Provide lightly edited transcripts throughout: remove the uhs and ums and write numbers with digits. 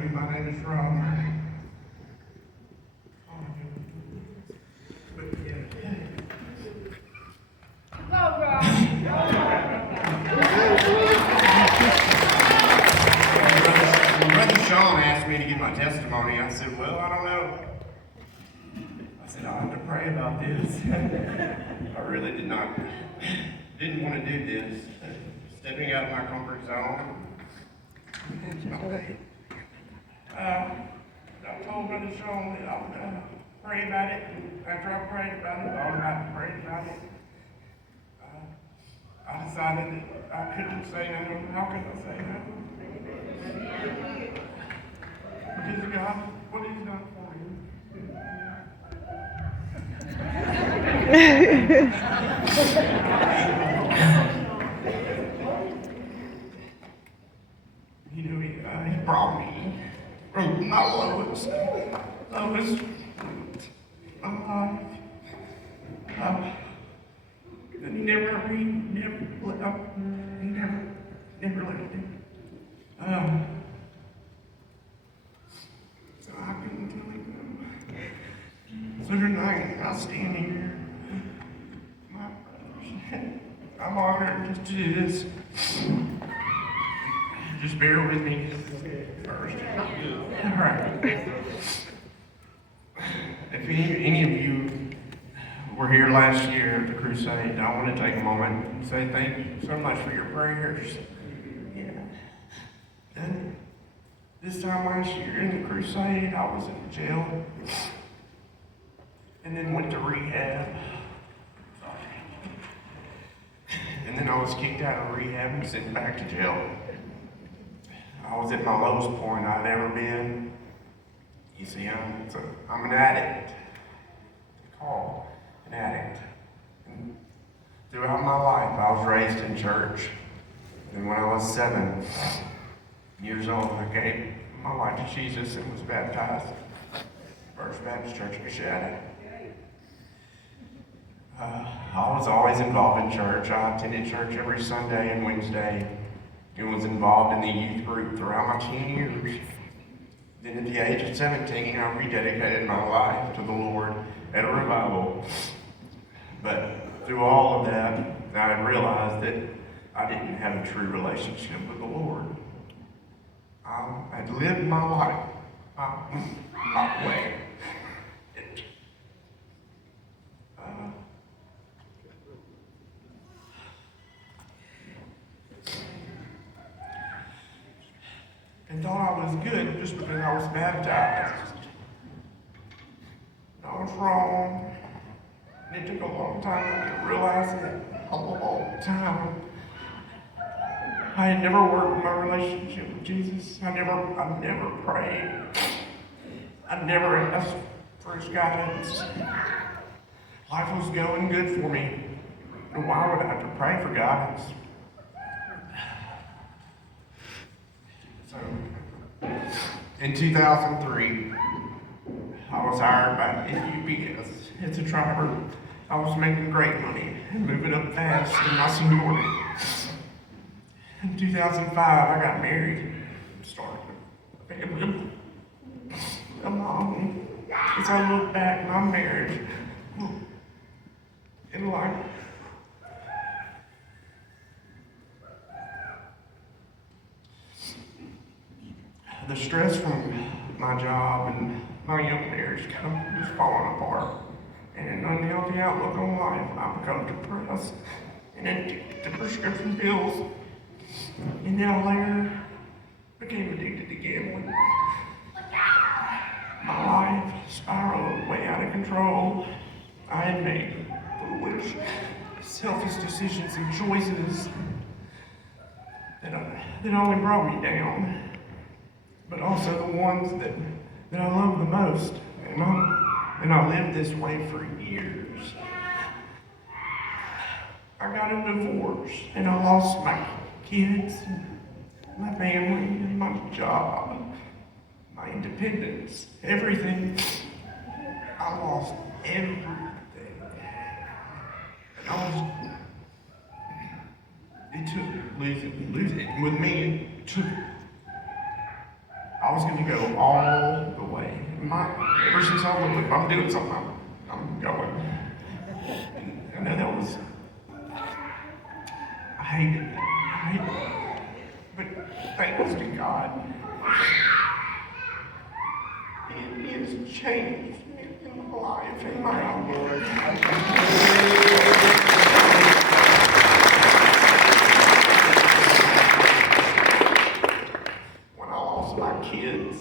me, my name is Rob. But yeah. Go, Rob. Brother Sean asked me to give my testimony. I said, well, I don't know. I said, I'll have to pray about this. I really didn't want to do this. Stepping out of my comfort zone. I told Brother Sean that I would pray about it. And after I prayed about it, all night prayed about it, I decided that I couldn't say no. How could I say no? Because God, what He's done for me. You know, He brought me from my lowest life. Never left me. So I couldn't tell Him. So tonight, I stand here. My brothers, I'm honored just to do this. Just bear with me first. All right. If any of you were here last year at the Crusade, I want to take a moment and say thank you so much for your prayers. Yeah. And this time last year in the Crusade, I was in jail and then went to rehab. And then I was kicked out of rehab and sent back to jail. I was at my lowest point I'd ever been. You see, I'm an addict. It's called an addict. And throughout my life, I was raised in church. And when I was 7 years old, I gave my life to Jesus and was baptized. First Baptist Church of Crusade. I was always involved in church. I attended church every Sunday and Wednesday. And was involved in the youth group throughout my teen years. Then at the age of 17, I rededicated my life to the Lord at a revival. But through all of that, I realized that I didn't have a true relationship with the Lord. I'd lived my life my way. And thought I was good just because I was baptized. I was wrong. And it took a long time to realize it. A long time. I had never worked with my relationship with Jesus. I never prayed. I never asked for His guidance. Life was going good for me. And why would I have to pray for guidance? So, in 2003, I was hired by UPS as a driver. I was making great money and moving up fast in my seniority. In 2005, I got married, started a family. As I look back, my marriage in life. The stress from my job and my young marriage kind of just falling apart. And an unhealthy outlook on life, I become depressed and addicted to prescription pills. And then I later became addicted to gambling. My life spiraled way out of control. I had made foolish, selfish decisions and choices that only brought me down. But also the ones that I love the most. And I lived this way for years. I got a divorce, and I lost my kids, and my family, and my job, my independence, everything. I lost everything. And it took losing with me. I was going to go all the way. Ever since I was, if I'm doing something, I'm going. And I know that was, I hated it. But thanks to God, He has changed in my life and my outlook. When I lost my kids,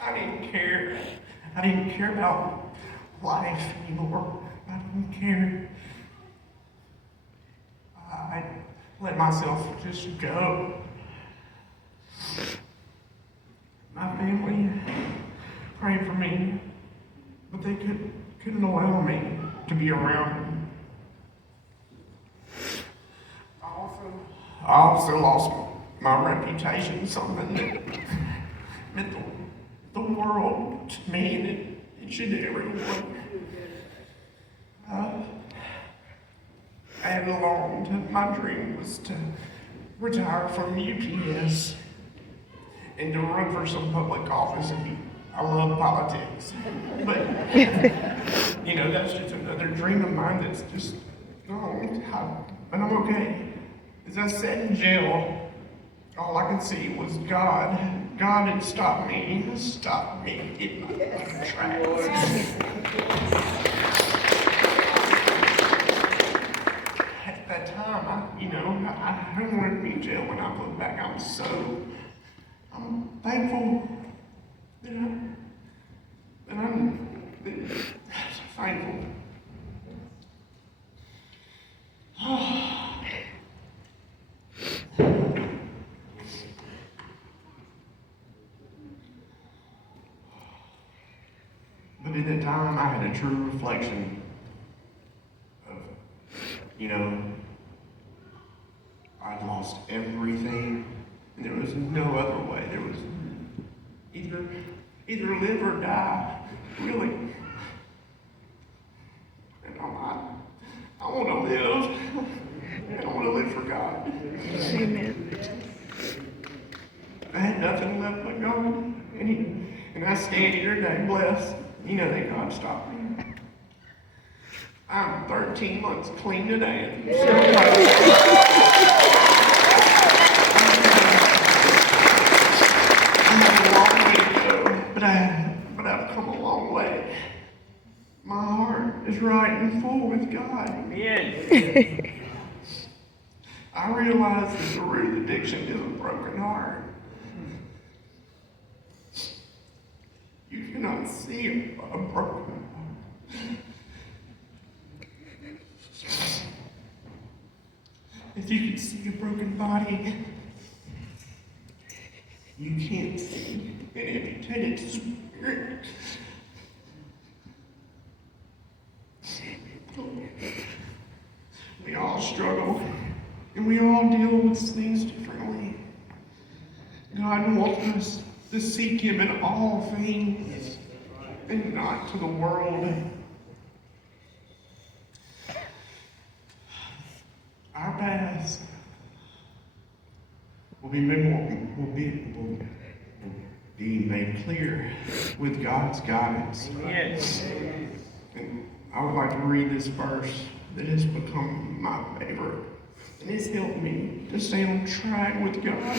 I didn't care. I didn't care about life anymore. I didn't care. I let myself just go. My family prayed for me, but they couldn't allow me to be around them. I also lost my reputation, something that meant the world to me, and it should to everyone. I had longed, my dream was to retire from UPS and to run for some public office. And I love politics, but that's just another dream of mine that's just gone. But I'm okay. As I sat in jail, all I could see was God. God had stopped me. He stopped me in my tracks. At that time, I didn't want to be in jail. When I look back, I'm thankful that I'm thankful. But at that time, I had a true reflection of, I'd lost everything, and there was no other way. There was either live or die, really. And I want to live, and I want to live for God. Amen. I had nothing left but God, and I stand here today blessed. That God stopped me. I'm 13 months clean today. I have a long way to go, but I've come a long way. My heart is right and full with God. Amen. I realize that the root of addiction is a broken heart. You cannot see a broken heart. If you can see a broken body, you can't see an amputated spirit. We all struggle, and we all deal with things differently. God wants us to seek Him in all things, and not to the world. Our paths will be made clear with God's guidance. Yes. And I would like to read this verse that has become my favorite, and it's helped me to stay on track with God.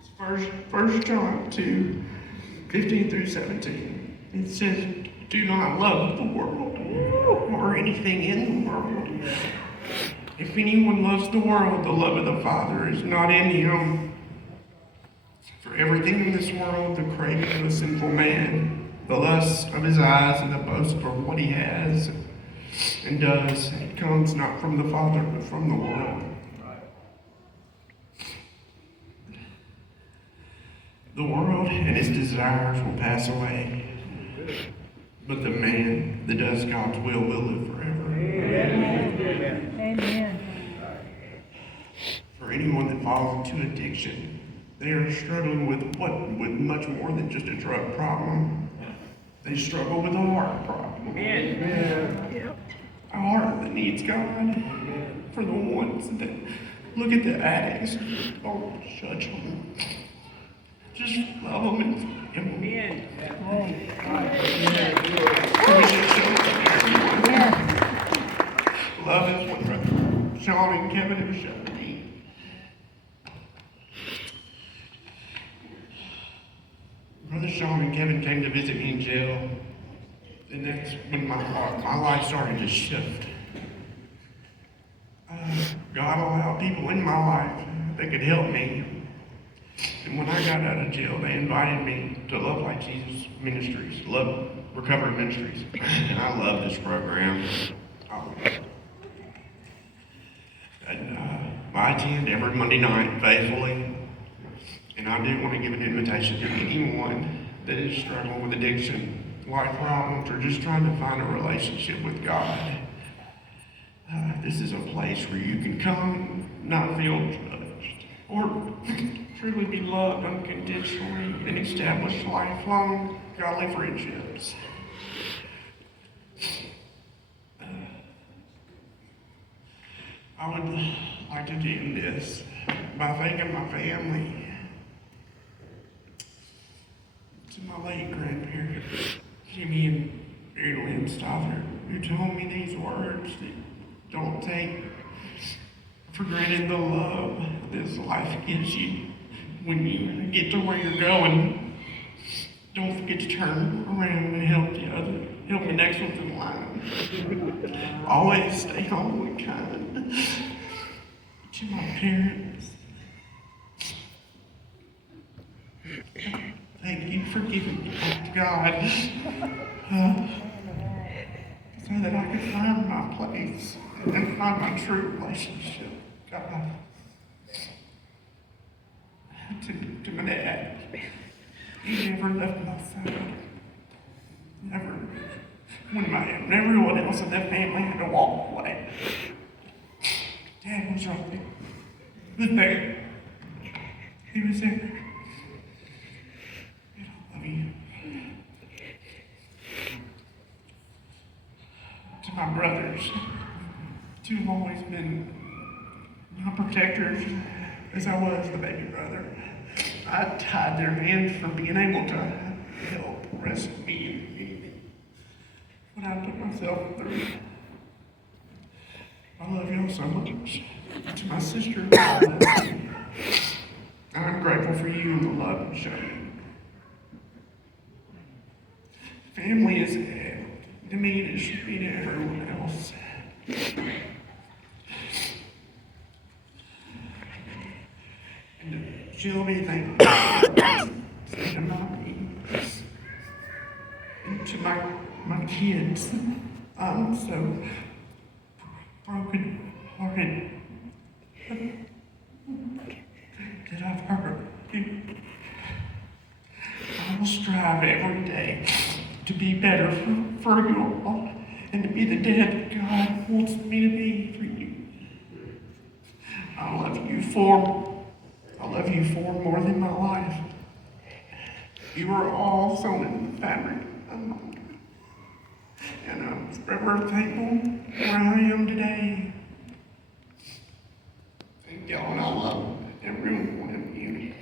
It's 1 John 2, 15 through 17. It says, "Do not love the world or anything in the world. If anyone loves the world, the love of the Father is not in him. For everything in this world, the craving of a sinful man, the lust of his eyes, and the boast of what he has and does, it comes not from the Father, but from the world. The world and its desires will pass away, but the man that does God's will live forever." Amen. Amen. For anyone that falls into addiction, they are struggling with much more than just a drug problem. They struggle with a heart problem. Amen. A heart that needs God. For the ones Look at the addicts. Don't judge them. Just love them and forgive them. We should show everyone. Love is what Brother Sean and Kevin have shown me. Brother Sean and Kevin came to visit me in jail, and that's when my life started to shift. God allowed people in my life that could help me. And when I got out of jail, they invited me to Love Like Jesus Ministries, Love Recovery Ministries. And I love this program. And I attend every Monday night faithfully. And I do want to give an invitation to anyone that is struggling with addiction, life problems, or just trying to find a relationship with God. This is a place where you can come, not feel judged, or truly be loved unconditionally and establish lifelong godly friendships. I would like to do this by thanking my family, to my late grandparents, Jimmy and Mary Lynn Stothard, who told me these words that don't take for granted the love this life gives you. When you get to where you're going, don't forget to turn around and help the next ones in line. Always stay humble and kind. To my parents, thank you for giving me God, so that I could find my place and find my true relationship with God. To my dad, he never left my side. Never. When everyone else in that family had to walk away, Dad was right there. He was there. He was there. And I love you. To my brothers, who've always been my protectors, as I was the baby brother. I tied their hands from being able to help rescue me when I put myself through. I love y'all so much. To my sister, I'm grateful for you and the love you show me. Family is to me, it should be to everyone else. And she'll be thankful to mommy and to my kids. I'm so broken hearted that I've hurt you. I will strive every day to be better for you all and to be the dad that God wants me to be for you. I love you for more than my life. You are all sewn in the fabric of my life. And I'm forever thankful where I am today. Thank y'all, and I love every one of you.